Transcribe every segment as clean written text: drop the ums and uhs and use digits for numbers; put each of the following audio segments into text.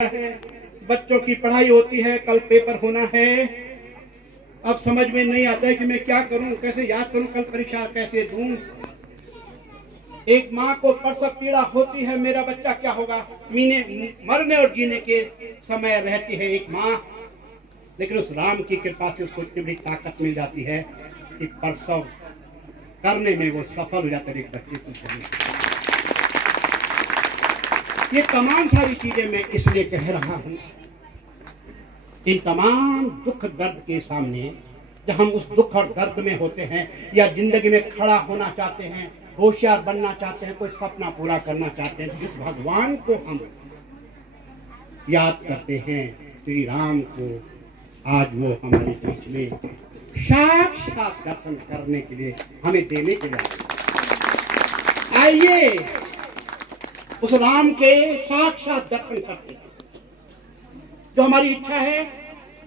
है, बच्चों की पढ़ाई होती है, कल पेपर होना है। अब समझ में नहीं आता है कि मैं क्या करूं, कैसे याद करूं, कल परीक्षा कैसे दूं। एक माँ को प्रसव पीड़ा होती है, मेरा बच्चा क्या होगा। मरने और जीने के समय रहती है एक माँ, लेकिन उस राम की कृपा से उसको इतनी बड़ी ताकत मिल जाती है कि प्रसव करने में वो सफल हो जाता है एक बच्चे को जन्म। ये तमाम सारी चीजें मैं इसलिए कह रहा हूं, इन तमाम दुख दर्द के सामने जब हम उस दुख और दर्द में होते हैं या जिंदगी में खड़ा होना चाहते हैं, होशियार बनना चाहते हैं, कोई सपना पूरा करना चाहते हैं, जिस भगवान को हम याद करते हैं, श्री राम को, आज वो हमारे बीच में साक्षात दर्शन करने के लिए हमें देने के लिए आइए उस राम के साक्षात दर्शन करते हैं। जो हमारी इच्छा है,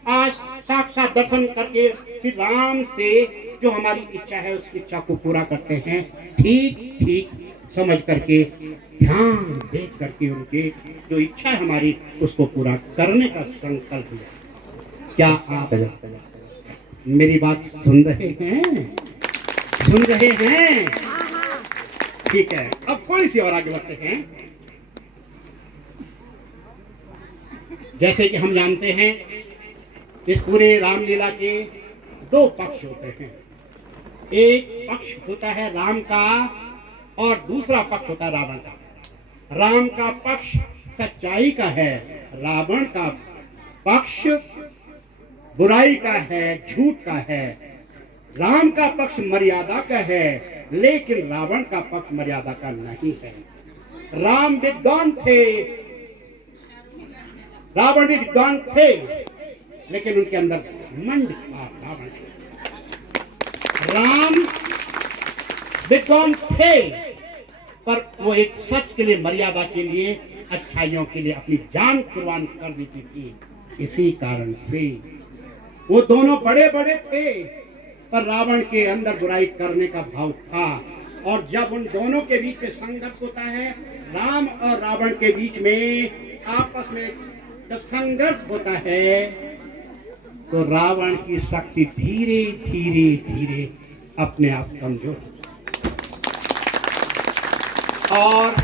आज साक्षात दर्शन करके श्री राम से जो हमारी इच्छा है उस इच्छा को पूरा करते हैं, ठीक ठीक समझ करके, ध्यान देख करके उनके जो इच्छा है हमारी उसको पूरा करने का संकल्प लिया। क्या आप मेरी बात सुन रहे हैं? सुन रहे हैं? ठीक है, अब थोड़ी सी और आगे बढ़ते हैं। जैसे कि हम जानते हैं इस पूरे रामलीला के दो पक्ष होते हैं। एक पक्ष होता है राम का और दूसरा पक्ष होता है रावण का। राम का पक्ष सच्चाई का है, रावण का पक्ष बुराई का है, झूठ का है। राम का पक्ष मर्यादा का है, लेकिन रावण का पक्ष मर्यादा का नहीं है। राम विद्वान थे, रावण भी विद्वान थे, लेकिन उनके अंदर घमंड था। राम विद्वान थे, पर वो एक सच के लिए, मर्यादा के लिए, अच्छाइयों के लिए अपनी जान कुर्बान कर देती थी। इसी कारण से वो दोनों बड़े बड़े थे, पर रावण के अंदर बुराई करने का भाव था। और जब उन दोनों के बीच में संघर्ष होता है, राम और रावण के बीच में आपस में जब संघर्ष होता है, तो रावण की शक्ति धीरे धीरे धीरे अपने आप कमजोर, और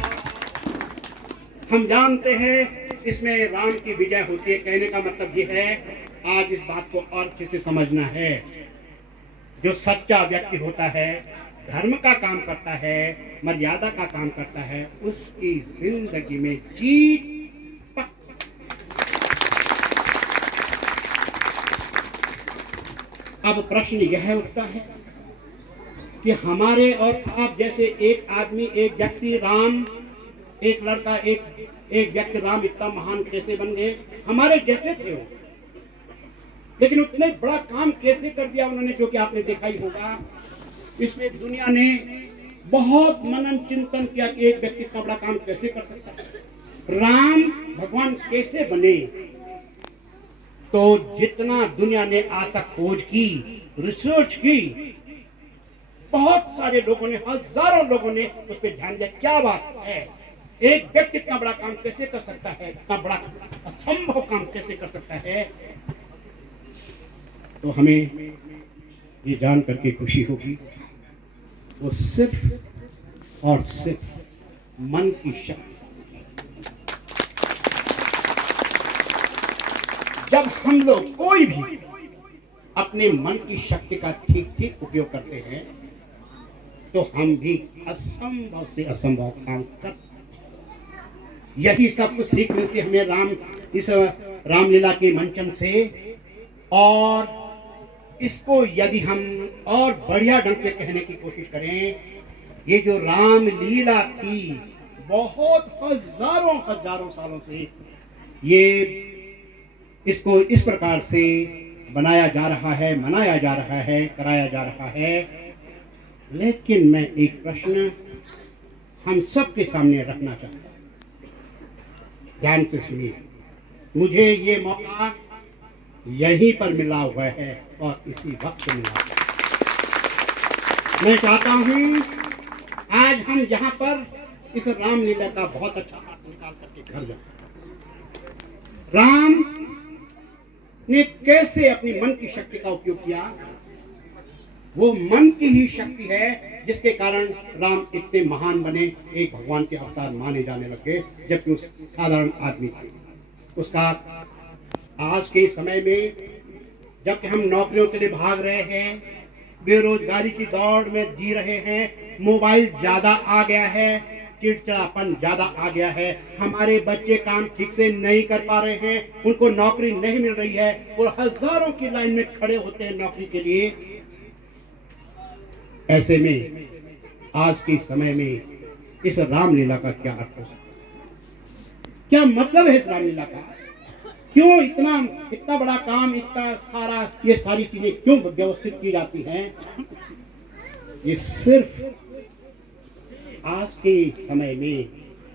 हम जानते हैं इसमें राम की विजय होती है। कहने का मतलब ये है, आज इस बात को और अच्छे से समझना है। जो सच्चा व्यक्ति होता है, धर्म का काम करता है, मर्यादा का काम करता है, उसकी जिंदगी में जीत। अब प्रश्न यह उठता है कि हमारे और आप जैसे एक आदमी, एक व्यक्ति राम, एक लड़का, एक व्यक्ति राम इतना महान कैसे बन गए? हमारे जैसे थे वो, लेकिन उतने बड़ा काम कैसे कर दिया उन्होंने, जो कि आपने देखा ही होगा। इसमें दुनिया ने बहुत मनन चिंतन किया कि एक व्यक्ति इतना बड़ा काम कैसे कर सकता है, राम भगवान कैसे बने। तो जितना दुनिया ने आज तक खोज की, रिसर्च की, बहुत सारे लोगों ने, हजारों लोगों ने उस पर ध्यान दिया। क्या बात है, एक व्यक्ति इतना बड़ा काम कैसे कर सकता है, इतना बड़ा असंभव काम कैसे कर सकता है। तो हमें ये जान करके खुशी होगी, वो सिर्फ और सिर्फ मन की शक्ति। जब हम लोग कोई भी अपने मन की शक्ति का ठीक ठीक उपयोग करते हैं, तो हम भी असंभव से असंभव काम कर। यही सब कुछ सीख मिलती है हमें इस रामलीला के मंचन से। और इसको यदि हम और बढ़िया ढंग से कहने की कोशिश करें, ये जो रामलीला थी, बहुत हजारों सालों से ये इसको इस प्रकार से बनाया जा रहा है, मनाया जा रहा है, कराया जा रहा है। लेकिन मैं एक प्रश्न हम सबके सामने रखना चाहता हूं, ध्यान से सुनिए। मुझे ये मौका यहीं पर मिला हुआ है और इसी वक्त मिला हुआ है। मैं चाहता हूं आज हम यहाँ पर इस रामलीला का बहुत अच्छा अर्थ निकाल करके घर जाएं। राम ने कैसे अपनी मन की शक्ति का उपयोग किया? वो मन की ही शक्ति है जिसके कारण राम इतने महान बने, एक भगवान के अवतार माने जाने लगे, जबकि उस साधारण आदमी थे। उसका आज के समय में जबकि हम नौकरियों के लिए भाग रहे हैं, बेरोजगारी की दौड़ में जी रहे हैं, मोबाइल ज्यादा आ गया है, चिड़चिड़ापन ज्यादा आ गया है, हमारे बच्चे काम ठीक से नहीं कर पा रहे हैं, उनको नौकरी नहीं मिल रही है और हजारों की लाइन में खड़े होते हैं नौकरी के लिए। ऐसे में आज के समय में इस रामलीला का क्या अर्थ हो सकता है? क्या मतलब है इस रामलीला का? क्यों इतना बड़ा काम, इतना सारा, ये सारी चीजें क्यों व्यवस्थित की जाती हैं? ये सिर्फ आज के समय में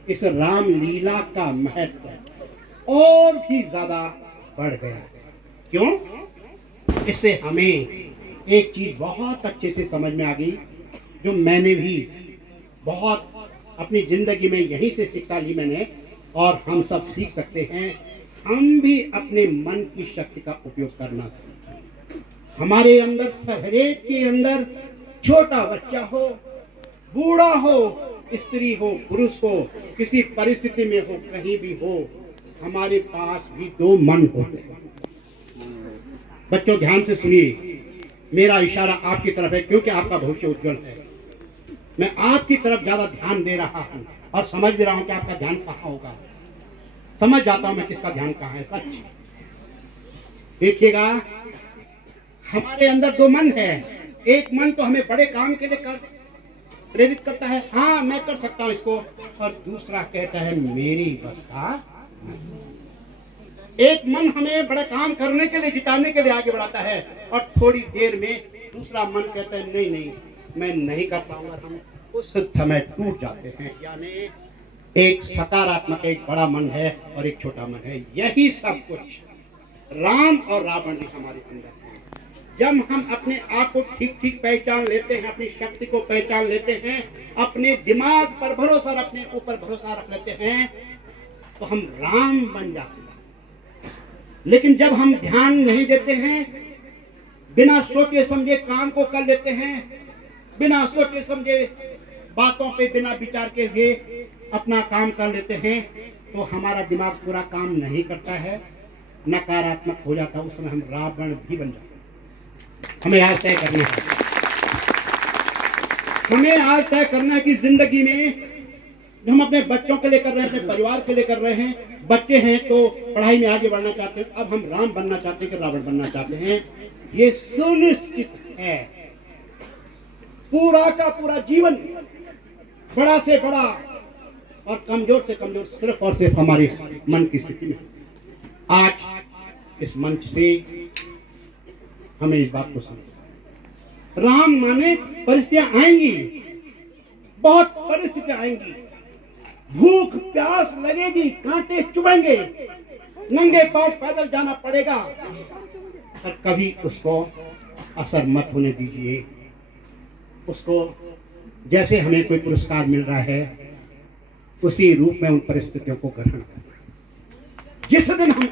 इस रामलीला का महत्व और भी ज्यादा बढ़ गया है। क्यों? इससे हमें एक चीज बहुत अच्छे से समझ में आ गई, जो मैंने भी बहुत अपनी जिंदगी में यहीं से शिक्षा ली मैंने, और हम सब सीख सकते हैं। हम भी अपने मन की शक्ति का उपयोग करना सीखें। हमारे अंदर, हरेक के अंदर, छोटा बच्चा हो, बूढ़ा हो, स्त्री हो, पुरुष हो, किसी परिस्थिति में हो, कहीं भी हो, हमारे पास भी दो मन होते हैं। बच्चों ध्यान से सुनिए, मेरा इशारा आपकी तरफ है क्योंकि आपका भविष्य उज्जवल है। मैं आपकी तरफ ज्यादा ध्यान दे रहा हूं और समझ भी रहा हूं कि आपका ध्यान कहां होगा। समझ जाता हूं मैं किसका ध्यान कहां है। सच देखिएगा, हमारे अंदर दो मन है। एक मन तो हमें बड़े काम के लिए प्रेरित करता है, हाँ मैं कर सकता हूं इसको, और दूसरा कहता है मेरी बस का नहीं। एक मन हमें बड़े काम करने के लिए, जिताने के लिए आगे बढ़ाता है, और थोड़ी देर में दूसरा मन कहता है नहीं नहीं मैं नहीं कर पाऊंगा। हम उस समय टूट जाते हैं। यानी एक सकारात्मक, एक बड़ा मन है और एक छोटा मन है। यही सब कुछ राम और रावण ने हमारे अंदर है। जब हम अपने आप को ठीक ठीक पहचान लेते हैं, अपनी शक्ति को पहचान लेते हैं, अपने दिमाग पर भरोसा, अपने ऊपर भरोसा रख लेते हैं, तो हम राम बन जाते हैं। लेकिन जब हम ध्यान नहीं देते हैं, बिना सोचे समझे काम को कर लेते हैं, बिना सोचे समझे बातों पे बिना विचार के हुए अपना काम कर लेते हैं, तो हमारा दिमाग पूरा काम नहीं करता है, नकारात्मक हो जाता है। उस समय हम रावण भी बन जाते हैं। हमें आज तय करना है, हमें आज तय करना है कि जिंदगी में जो हम अपने बच्चों के लिए कर रहे हैं, अपने परिवार के लिए कर रहे हैं, बच्चे हैं तो पढ़ाई में आगे बढ़ना चाहते हैं, अब हम राम बनना चाहते हैं कि रावण बनना चाहते हैं, ये सुनिश्चित है। पूरा का पूरा जीवन, बड़ा से बड़ा और कमजोर से कमजोर, सिर्फ और सिर्फ हमारे मन की स्थिति में। आज इस मंच से हमें इस बात को समझना, राम माने परिस्थितियां आएंगी, बहुत परिस्थितियां आएंगी, भूख प्यास लगेगी, कांटे चुभेंगे, नंगे पांव पैदल जाना पड़ेगा, पर कभी उसको असर मत होने दीजिए। उसको जैसे हमें कोई पुरस्कार मिल रहा है, उसी रूप में उन परिस्थितियों को ग्रहण करें। जिस दिन हम